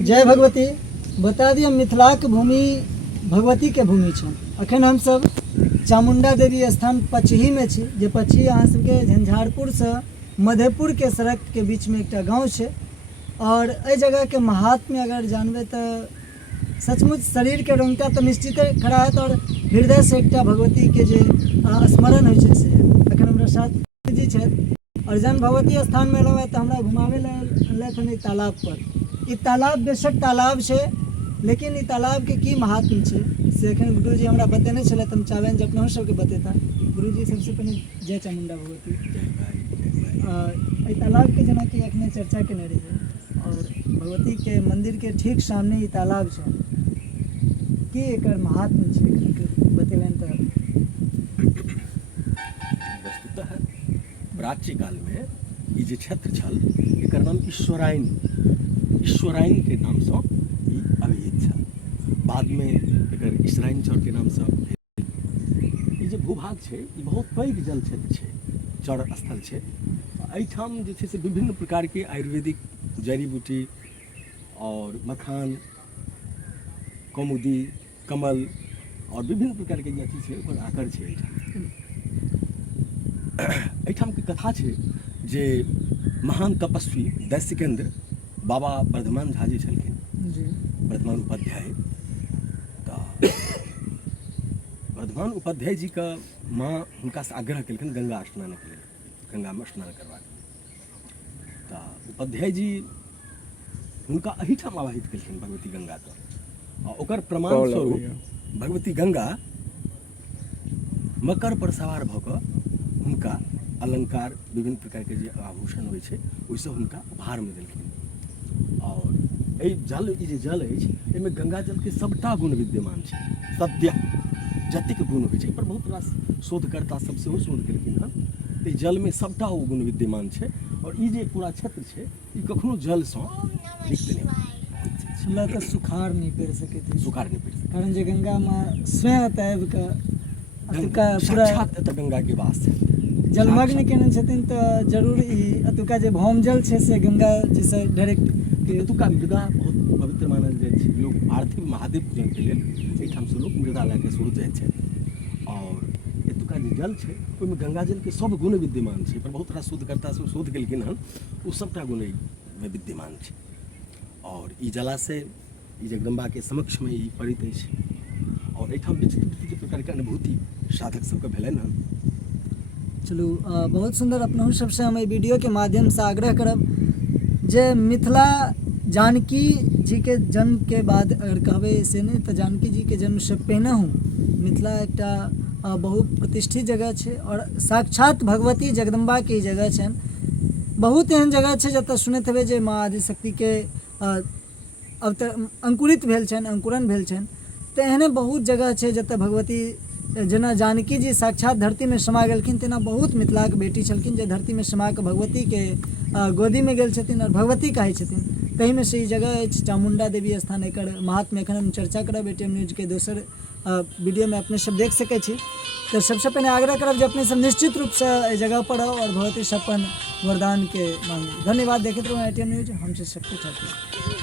जय भगवती। बता दिए मिथिला के भूमि भगवती के भूमि छन। अखन हम सब चामुंडा देवी स्थान पचही में छी, जे पचही अहाँ सबके झंझारपुर से मधेपुर के सड़क के बीच में एक गाँव है। और ए जगह के महात्म्य अगर जानबे तो सचमुच शरीर के रोंगटा तो निश्चित खड़ा है और हृदय से एक भगवती के जे स्मरण हो से अखन हमरा साथ जी छे। और जन भगवती स्थान में एलहुँ तो हमरा घुमावे ले तालाब पर। ई तालाब बेशक तालाब है, लेकिन ई तालाब के की महात्म है से एखन गुरुजी हमरा बतेने छले, हम चाहबेन जे अपना सबके बतेता। गुरुजी सबसे पहले जय चामुंडा भगवती। ई तालाब के जेना कि अखने चर्चा केने रहिए, और भगवती के मंदिर के ठीक सामने ई तालाब है। की एकर महात्म है बतेलन तो। वस्तुतः प्राचीन काल में ये जे क्षेत्र छल एकर नाम ईश्वरायन के नाम से अभिहित छल। बाद में एकर ईश्वरायन चौर के नाम से ये जे भूभाग है ये बहुत पैघ जल क्षेत्र है, चौर स्थल है। एहिठाम जे छै से विभिन्न प्रकार के आयुर्वेदिक जड़ी बूटी और मखान, कौमुदी, कमल और विभिन्न प्रकार के जे चीज है ओकर आकर है। एहिठाम के कथा है जे महान तपस्वी दैसिकेंद्र बाबा वर्धमान झा जी छलखिन, वर्धमान उपाध्याय। तो वर्धमान उपाध्याय जी का माँ हुनका से आग्रह केलखिन गंगा स्नान के लिए, गंगा में स्नान करवा। तो उपाध्याय जी हुनका अहिठाम आवाहित केलखिन भगवती गंगा के। और ओकर प्रमाण स्वरूप भगवती गंगा मकर पर सवार भऽ कऽ हुनका अलंकार विभिन्न प्रकार के जे आभूषण होइ छै ओहिसँ हुनका उपहार में देलखिन। और एहि जल ई जे जल अछि एहिमे गंगा जल के सबटा गुण विद्यमान छै। सत्य जतेक गुण होइ छै पर बहुत रास शोधकर्ता सब सेहो शोध केलखिन हँ। एहि जल में सबटा ओ गुण विद्यमान छै। और ई जे पूरा क्षेत्र छै ई कखनो जल से रिक्त नहीं सुलह के सुखाड़ नहीं पेड़ सके थे। सुखाड़ नहीं पेड़ सके कारण जे गंगा माँ स्वयं आबि के अतुका पूरा साक्षात एतऽ गंगा के वास है। जलमग्न केने छथिन तो जरूर ई अतुका जे भौम जल छै से गंगा जी से डायरेक्ट। एतुका मृदा बहुत पवित्र मानल जाइ छै। लोग पार्थिव महादेव पूजन के लेल एहिठाम से लोग मृदा लए के सेहो जाइ छै। और एतुका जे जल छै ओहिमे गंगा जल के सब गुण विद्यमान छै, पर बहुत रास शोधकर्ता सब शोध केलखिन हन ओ सबटा गुण एहिमे विद्यमान छै। और ई जलाशय ई जगदम्बा के समक्ष में ई पड़ित अछि। और एहिठाम विचित्र विचित्र प्रकार के अनुभूति साधक सबके भेलनि हन। चलू बहुत सुंदर। अपना सबसे हम एहि वीडियो के माध्यम से आग्रह करब जे मिथिला जानकी जी के जन्म के बाद अगर कहबे से नहीं तो जानकी जी के जन्म से पहिने मिथिला एक बहुत प्रतिष्ठित जगह है। और साक्षात भगवती जगदम्बा के जगह छन। बहुत एहन जगह है जतऽ सुनैत हेबै जे माँ आदिशक्ति के अंकुरित भेल छन, अंकुरन भेल छन। तो एहने बहुत जगह है जतऽ भगवती जेना जानकी जी साक्षात धरती में समा गेलखिन, तेना बहुत मिथिला के बेटी छलखिन जे धरती में समा के भगवती के गोदी में गेल छथिन और भगवती कहै छथिन। तही में से ई जगह है चामुंडा देवी स्थान। एकर महात्म्य एखन हम चर्चा करब एटीएम न्यूज के दोसर वीडियो में अपने सब देख सकै छी। तो सबसे पहले आग्रह करब जे अपने सब निश्चित रूप से एहि जगह पर आओ और भगवती से अपन वरदान के मांगू। धन्यवाद। देखते रहूँ एटीएम न्यूज। हमसे शक्ति ठाकुर।